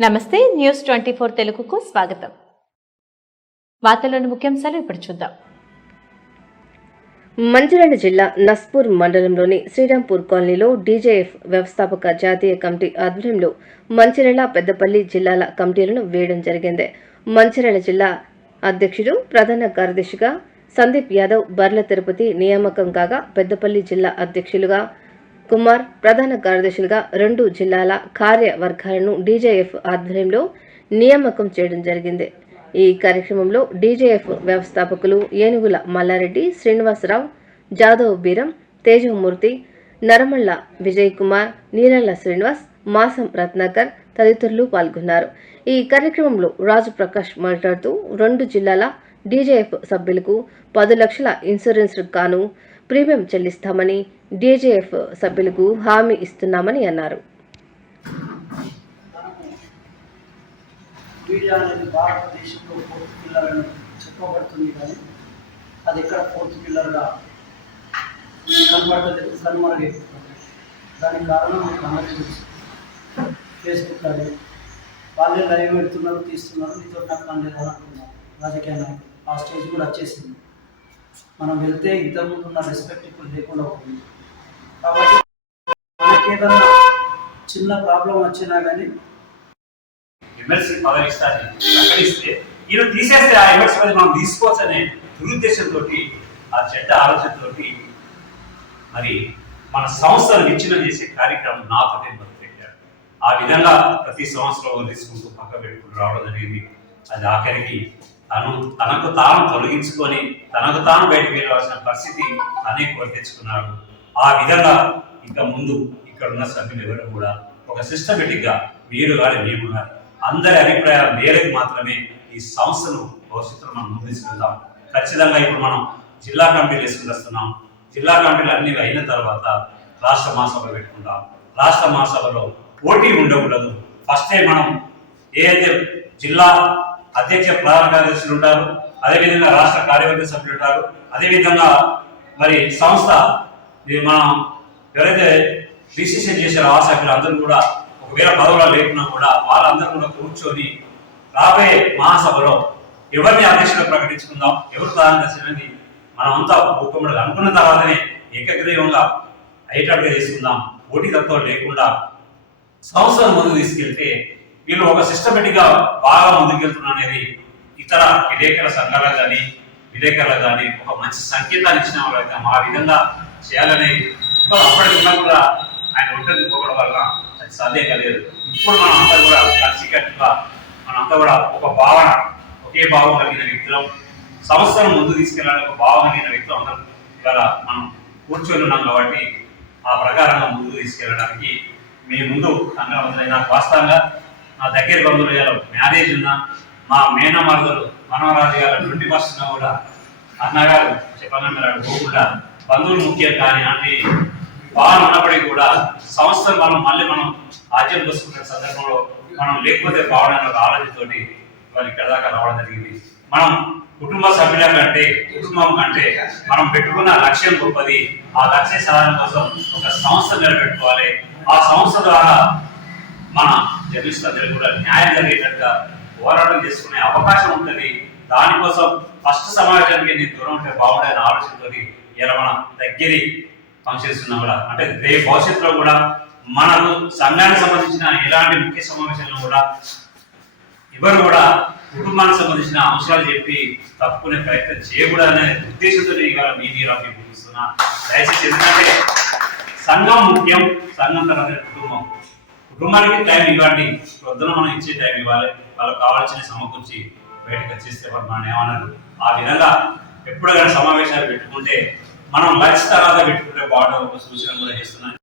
నమస్తే న్యూస్ 24 తెలుగుకు స్వాగతం. వార్తల్లోని ముఖ్యాంశాలు ఇప్పుడు చూద్దాం. మంచిర్యాల జిల్లా నస్పూర్ మండలంలోని శ్రీరాంపూర్ కాలనీలో డీజేఎఫ్ వ్యవస్థాపక జాతీయ కమిటీ ఆధ్వర్యంలో మంచిర్యాల పెద్దపల్లి జిల్లాల కమిటీలను వేయడం జరిగింది. మంచిర్యాల జిల్లా అధ్యక్షుడు ప్రధాన కార్యదర్శిగా సందీప్ యాదవ్ బర్ల తిరుపతి నియామకం కాగా పెద్దపల్లి జిల్లా అధ్యక్షులుగా కుమార్ ప్రధాన కార్యదర్శులుగా 2 జిల్లాల కార్యవర్గాలను డీజేఎఫ్ ఆధ్వర్యంలో నియామకం చేయడం జరిగింది. ఈ కార్యక్రమంలో డీజేఎఫ్ వ్యవస్థాపకులు ఏనుగుల మల్లారెడ్డి, శ్రీనివాసరావు, జాదవ్ బీరం, తేజమూర్తి, నరమల్ల విజయ్ కుమార్, నీలల్ల శ్రీనివాస్, మాసం రత్నాకర్ తదితరులు పాల్గొన్నారు. ఈ కార్యక్రమంలో రాజు ప్రకాష్ మాట్లాడుతూ 2 జిల్లాల డీజేఎఫ్ సభ్యులకు 10 లక్షల ఇన్సూరెన్స్ కాను ప్రీమియం చెల్లిస్తామని డీజేఎఫ్ సభ్యులకు హామీ ఇస్తున్నామని అన్నారు. మీడియా అనేది భారతదేశంలో 4th పిల్లర్ అని చెప్పబడుతుంది, కానీ అది ఎక్కడ 4th పిల్లర్గా కనబడలేదు, కనుమరుగైపోతుంది. దానికి కారణం మీకు అందరికీ తెలుసు. ఫేస్బుక్ అది వాళ్ళే లైవ్ పెడుతున్నారు, తీస్తున్నారు, మీతో నాకు పనిలేదు అంటున్నారు రాజకీయ నాయకులు. ఆ స్టేజ్ కూడా వచ్చేసింది. మనం వెళ్తే ఇంతకుముందు ఉన్న రెస్పెక్ట్ ఇప్పుడు లేకుండా ఉంటుంది. కాబట్టి మనకి ఏదన్నా చిన్న ప్రాబ్లం వచ్చినా కానీ ఎమ్మెల్సీ పదవి ఇస్తారని ప్రకటిస్తే ఈయన తీసేస్తే ఆ ఎమ్మెల్సీ పదవి మనం తీసుకోవచ్చు అనే దురుద్దేశంతో, ఆ చెడ్డ ఆలోచనతో మరి మన సంస్థను విచ్ఛిన్నం చేసే కార్యక్రమం నాతోనే మొదలుపెట్టారు. ఆ విధంగా ప్రతి సంవత్సరం తీసుకుంటూ పక్క పెట్టుకుంటూ రావడం జరిగింది. అది ఆఖరికి తనకు తాను తొలగించుకొని తనకు తాను బయటకు వెళ్ళవలసిన పరిస్థితి తనే కోరి తెచ్చుకున్నాడు. ఆ విధంగా ఇంకా ముందు ఇక్కడ ఉన్న సభ్యులు ఎవరు కూడా ఒక సిస్టమేటిక్ గా మీరు కానీ మేము కానీ అందరి అభిప్రాయాల మేరకు మాత్రమే ఈ సంస్థను భవిష్యత్తులో మనం ముందు తీసుకెళ్తాం. ఖచ్చితంగా ఇప్పుడు మనం జిల్లా కమిటీలు వేసుకుని వస్తున్నాం. జిల్లా కమిటీలు అన్ని అయిన తర్వాత రాష్ట్ర మహాసభ పెట్టుకుంటాం. రాష్ట్ర మహాసభలో పోటీ ఉండకూడదు. ఫస్టే మనం ఏదైతే జిల్లా అధ్యక్ష ప్రధాన కార్యదర్శులు ఉంటారు, అదేవిధంగా రాష్ట్ర కార్యవర్గ సభ్యులు ఉంటారు, అదేవిధంగా మరి సంస్థ మనం ఎవరైతే డిసిషన్ చేశారో ఆ సభ్యులు అందరూ కూడా ఒకవేళ పదవులు లేకున్నా కూడా వాళ్ళందరూ కూడా కూర్చొని రాబోయే మహాసభలో ఎవరిని అధ్యక్షులు ప్రకటించుకుందాం, ఎవరు ప్రధాన దర్శనాన్ని మనం అంతా ఒక్కముడిగా అనుకున్న తర్వాతనే ఏకగ్రీవంగా అయ్యేటట్టుగా తీసుకుందాం. పోటీ తత్వం లేకుండా సంస్థను ముందుకు తీసుకెళ్తే వీళ్ళు ఒక సిస్టమేటిక్ గా బాగా ముందుకెళ్తున్నారు అనేది ఇతర విలేకరుల సంఘాలకు కానీ విలేకరులకు కానీ ఒక మంచి సంకేతాన్ని ఇచ్చిన వాళ్ళకి ఆ విధంగా చేయాలని అప్పటికన్నా కూడా ఆయన ఒంటరి పోవడం వల్ల అది సాధ్యం కలిగదు. ఇప్పుడు మనం అంతా కూడా కలిసికట్టుగా మనంతా కూడా ఒక భావన, ఒకే భావం కలిగిన వ్యక్తులం, సంస్థను ముందు తీసుకెళ్ళాలని ఒక భావం కలిగిన వ్యక్తులు అందరం ఇవాళ మనం కూర్చొని ఉన్నాం. కాబట్టి ఆ ప్రకారంగా ముందుకు తీసుకెళ్ళడానికి మీ ముందు సంఘం నాకు వాస్తవంగా నా దగ్గర బంధువులు మ్యారేజ్ ఉన్నా, మా మేనమరుదులు మనవరాజు గారు 20% కూడా అన్నగారు చెప్పగా మీరు పోకుండా బంధువులు ముఖ్యం కానీ అంటే భావన ఉన్నప్పటికీ కూడా సంస్థలు మనం ఆజ్యం చేసుకునే సందర్భంలో మనం లేకపోతే బాగుండని ఒక ఆలోచనతోటి వాళ్ళు ఇక్కడ దాకా రావడం జరిగింది. మనం కుటుంబ సభ్యుల కంటే కుటుంబం కంటే మనం పెట్టుకున్న లక్ష్యం గొప్పది. ఆ లక్ష్య సాధన కోసం ఒక సంస్థ నిలబెట్టుకోవాలి. ఆ సంస్థ ద్వారా మన జర్నలిస్టులందరూ కూడా న్యాయం జరిగేటట్టుగా పోరాటం చేసుకునే అవకాశం ఉంటుంది. దానికోసం ఫస్ట్ సమాజానికి నేను దూరం ఉంటే బాగుండేది ఆలోచనతో ఇలా మన దగ్గర పనిచేస్తున్నాం కూడా. అంటే రేపు భవిష్యత్తులో కూడా మనకు సంఘానికి సంబంధించిన ఎలాంటి ముఖ్య సమావేశాలను కూడా ఎవరు కూడా కుటుంబానికి సంబంధించిన అంశాలు చెప్పి తప్పుకునే ప్రయత్నం చేయకూడదనే ఉద్దేశంతో ఇవాళ మీ మీరు అభిప్రాయిస్తున్నా. దయచేసి ఎందుకంటే సంఘం ముఖ్యం, సంఘం తర్వాత కుటుంబానికి టైం ఇవ్వండి. పొద్దున మనం ఇచ్చే టైం ఇవ్వాలి. వాళ్ళకి కావాల్సిన సమకూర్చి బయటకు వచ్చేస్తే వాళ్ళు మనం ఏమన్నారు. ఆ విధంగా ఎప్పుడు కానీ సమావేశాలు పెట్టుకుంటే మనం లక్ష్య తర్వాత పెట్టుకుంటే బాగుంటుంది. ఒక సూచన కూడా చేస్తున్నాను.